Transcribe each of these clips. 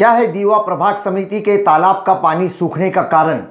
क्या है दीवा प्रभाग समिति के तालाब का पानी सूखने का कारण?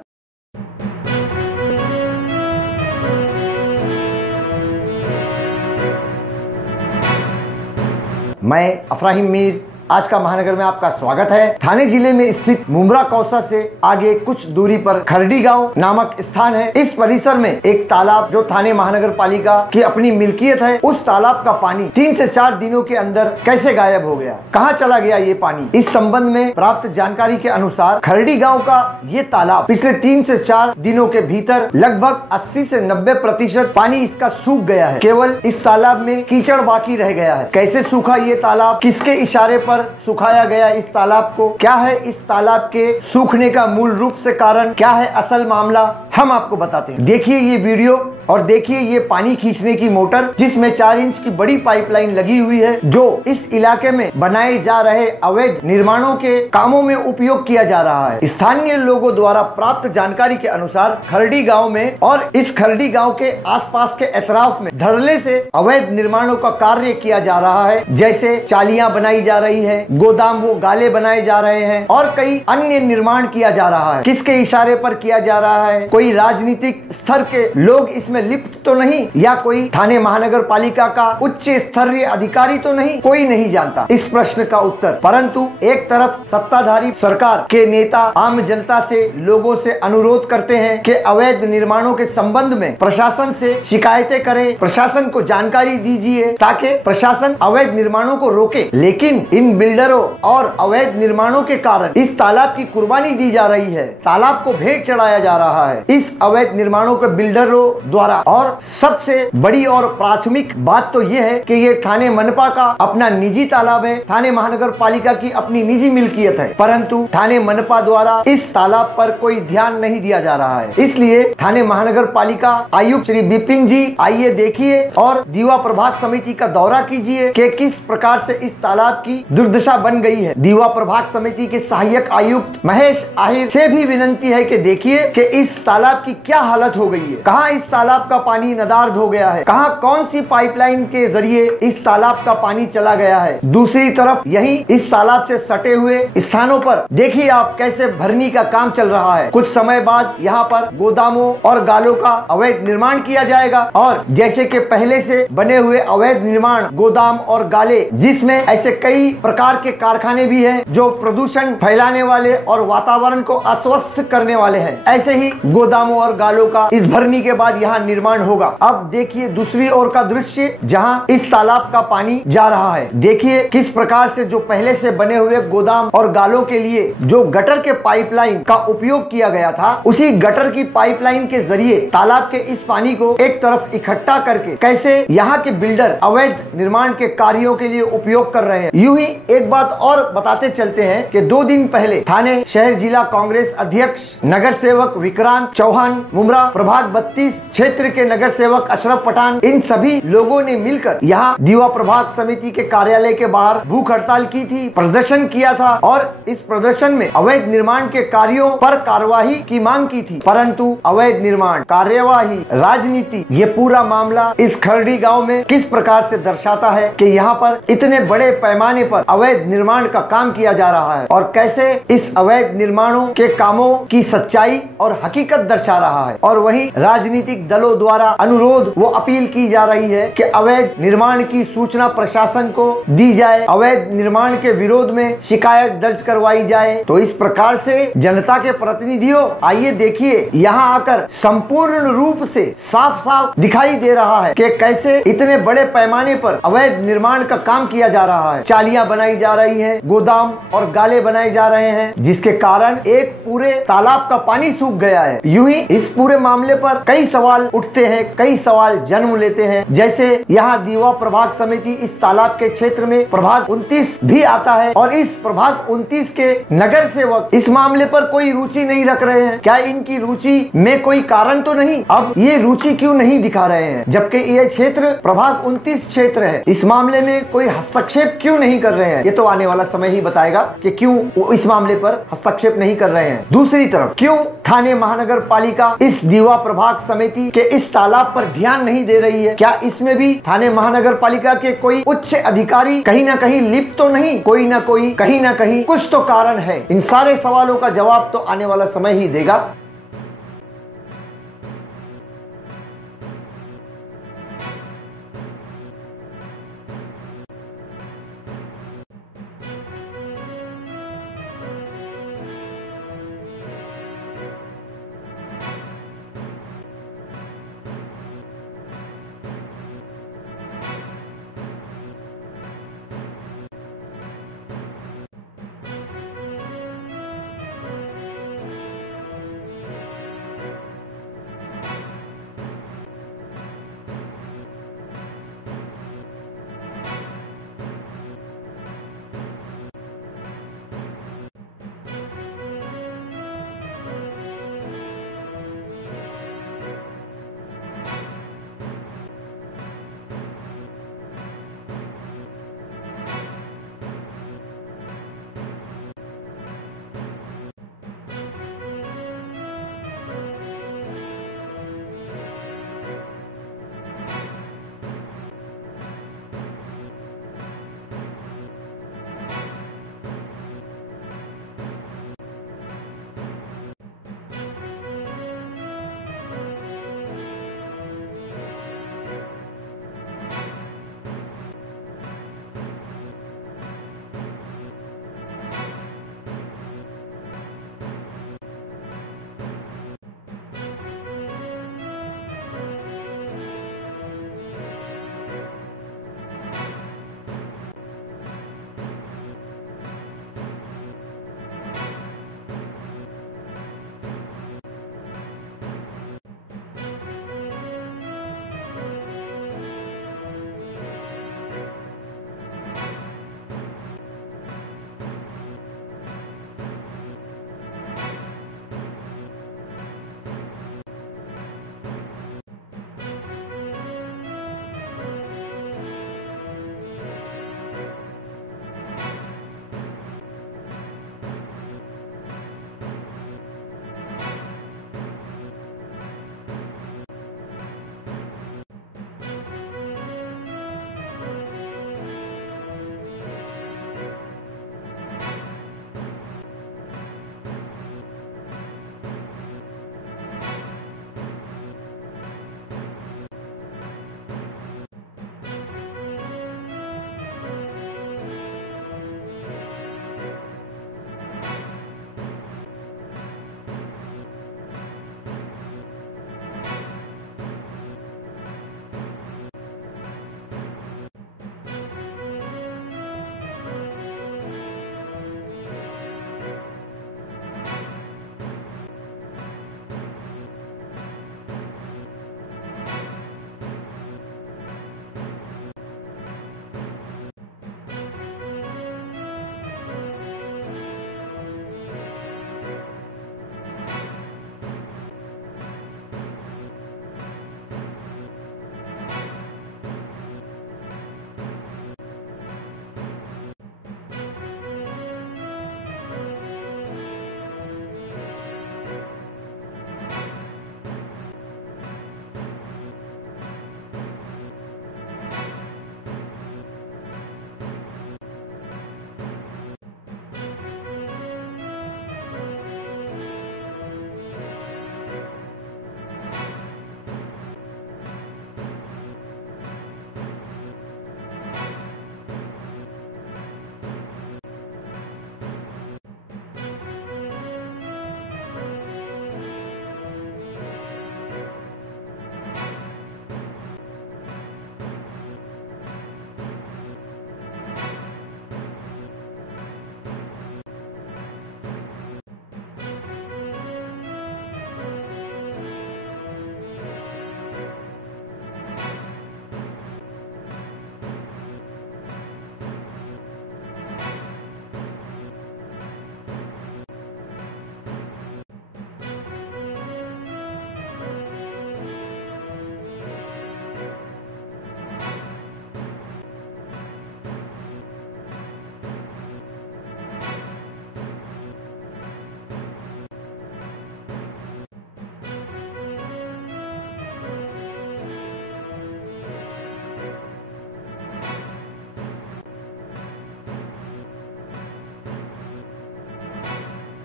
मैं अफराहिम मीर, आज का महानगर में आपका स्वागत है। थाने जिले में स्थित मुमरा कौसा से आगे कुछ दूरी पर खरडी गांव नामक स्थान है। इस परिसर में एक तालाब जो थाने महानगर पालिका की अपनी मिल्कियत है, उस तालाब का पानी 3 से 4 दिनों के अंदर कैसे गायब हो गया, कहां चला गया ये पानी? इस संबंध में प्राप्त जानकारी के अनुसार खरडी गाँव का ये तालाब पिछले 3 से 4 दिनों के भीतर लगभग 80 से 90% पानी इसका सूख गया है। केवल इस तालाब में कीचड़ बाकी रह गया है। कैसे सूखा ये तालाब, किसके इशारे पर सुखाया गया इस तालाब को, क्या है इस तालाब के सूखने का मूल रूप से कारण, क्या है असल मामला, हम आपको बताते हैं। देखिए ये वीडियो और देखिए ये पानी खींचने की मोटर, जिसमें 4 इंच की बड़ी पाइपलाइन लगी हुई है, जो इस इलाके में बनाए जा रहे अवैध निर्माणों के कामों में उपयोग किया जा रहा है। स्थानीय लोगों द्वारा प्राप्त जानकारी के अनुसार खरडी गांव में और इस खरडी गांव के आसपास के एतराफ में धड़ल्ले से अवैध निर्माणों का कार्य किया जा रहा है। जैसे चालियां बनाई जा रही है, गोदाम वो गाले बनाए जा रहे हैं और कई अन्य निर्माण किया जा रहा है। किसके इशारे पर किया जा रहा है? कोई राजनीतिक स्तर के लोग इसमें लिप्त तो नहीं, या कोई थाने महानगर पालिका का उच्च स्तरीय अधिकारी तो नहीं, कोई नहीं जानता इस प्रश्न का उत्तर। परंतु एक तरफ सत्ताधारी सरकार के नेता आम जनता से, लोगों से अनुरोध करते हैं कि अवैध निर्माणों के संबंध में प्रशासन से शिकायतें करें, प्रशासन को जानकारी दीजिए ताकि प्रशासन अवैध निर्माणों को रोके। लेकिन इन बिल्डरों और अवैध निर्माणों के कारण इस तालाब की कुर्बानी दी जा रही है, तालाब को भेंट चढ़ाया जा रहा है इस अवैध निर्माणों के बिल्डरों द्वारा। और सबसे बड़ी और प्राथमिक बात तो यह है कि ये थाने मनपा का अपना निजी तालाब है, थाने महानगर पालिका की अपनी निजी मिल्कियत है, परंतु थाने मनपा द्वारा इस तालाब पर कोई ध्यान नहीं दिया जा रहा है। इसलिए थाने महानगर पालिका आयुक्त श्री विपिन जी आइए देखिए और दीवा प्रभाग समिति का दौरा कीजिए कि किस प्रकार से इस तालाब की दुर्दशा बन गई है। दीवा प्रभाग समिति के सहायक आयुक्त महेश आहिर से भी विनंती है कि देखिए कि इस तालाब की क्या हालत हो गई है, कहाँ इस तालाब का पानी नदार्द हो गया है, कहां कौन सी पाइपलाइन के जरिए इस तालाब का पानी चला गया है। दूसरी तरफ यही इस तालाब से सटे हुए स्थानों पर देखिए आप कैसे भरनी का काम चल रहा है। कुछ समय बाद यहाँ पर गोदामों और गालों का अवैध निर्माण किया जाएगा और जैसे कि पहले से बने हुए अवैध निर्माण गोदाम और गाले, जिसमें ऐसे कई प्रकार के कारखाने भी हैं जो प्रदूषण फैलाने वाले और वातावरण को अस्वस्थ करने वाले हैं, ऐसे ही गोदामों और गालों का इस भरनी के बाद यहाँ निर्माण होगा। अब देखिए दूसरी ओर का दृश्य जहां इस तालाब का पानी जा रहा है। देखिए किस प्रकार से जो पहले से बने हुए गोदाम और गालों के लिए जो गटर के पाइपलाइन का उपयोग किया गया था, उसी गटर की पाइपलाइन के जरिए तालाब के इस पानी को एक तरफ इकट्ठा करके कैसे यहाँ के बिल्डर अवैध निर्माण के कार्यों के लिए उपयोग कर रहे हैं। यूं ही एक बात और बताते चलते हैं कि 2 दिन पहले थाने शहर जिला कांग्रेस अध्यक्ष नगर सेवक विक्रांत चौहान, मुमरा प्रभाग 32 क्षेत्र के नगर सेवक अशरफ पठान, इन सभी लोगों ने मिलकर यहाँ दीवा प्रभाग समिति के कार्यालय के बाहर भूख हड़ताल की थी, प्रदर्शन किया था और इस प्रदर्शन में अवैध निर्माण के कार्यों पर कार्यवाही की मांग की थी। परंतु अवैध निर्माण, कार्यवाही, राजनीति, ये पूरा मामला इस खरडी गांव में किस प्रकार से दर्शाता है कि यहाँ पर इतने बड़े पैमाने पर अवैध निर्माण का काम किया जा रहा है और कैसे इस अवैध निर्माणों के कामों की सच्चाई और हकीकत दर्शा रहा है। और वही राजनीतिक दलों द्वारा अनुरोध वो अपील की जा रही है कि अवैध निर्माण की सूचना प्रशासन को दी जाए, अवैध निर्माण के विरोध में शिकायत दर्ज करवाई जाए। तो इस प्रकार से जनता के प्रतिनिधियों आइए देखिए, यहाँ आकर संपूर्ण रूप से साफ साफ दिखाई दे रहा है कि कैसे इतने बड़े पैमाने पर अवैध निर्माण का काम किया जा रहा है। चालियां बनाई जा रही है, गोदाम और गाले बनाए जा रहे हैं, जिसके कारण एक पूरे तालाब का पानी सूख गया है। यूं ही इस पूरे मामले पर कई सवाल उठते हैं, कई सवाल जन्म लेते हैं। जैसे यहाँ दीवा प्रभाग समिति इस तालाब के क्षेत्र में प्रभाग 29 भी आता है और इस प्रभाग 29 के नगर सेवक इस मामले पर कोई रुचि नहीं रख रहे हैं। क्या इनकी रुचि में कोई कारण तो नहीं? अब ये रुचि क्यों नहीं दिखा रहे हैं जबकि ये क्षेत्र प्रभाग 29 क्षेत्र है? इस मामले में कोई हस्तक्षेप क्यों नहीं कर रहे हैं? ये तो आने वाला समय ही बताएगा कि क्यों वो इस मामले पर हस्तक्षेप नहीं कर रहे हैं। दूसरी तरफ क्यों थाने महानगर पालिका इस दीवा प्रभाग समिति कि इस तालाब पर ध्यान नहीं दे रही है? क्या इसमें भी थाने महानगर पालिका के कोई उच्च अधिकारी कहीं ना कहीं लिप्त तो नहीं? कोई ना कोई कहीं ना कहीं कुछ तो कारण है। इन सारे सवालों का जवाब तो आने वाला समय ही देगा।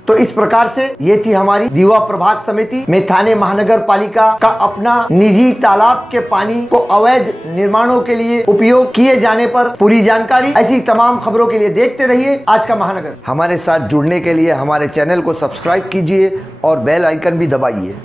तो इस प्रकार से ये थी हमारी दीवा प्रभाग समिति में थाने महानगर पालिका का अपना निजी तालाब के पानी को अवैध निर्माणों के लिए उपयोग किए जाने पर पूरी जानकारी। ऐसी तमाम खबरों के लिए देखते रहिए आज का महानगर। हमारे साथ जुड़ने के लिए हमारे चैनल को सब्सक्राइब कीजिए और बेल आइकन भी दबाइए।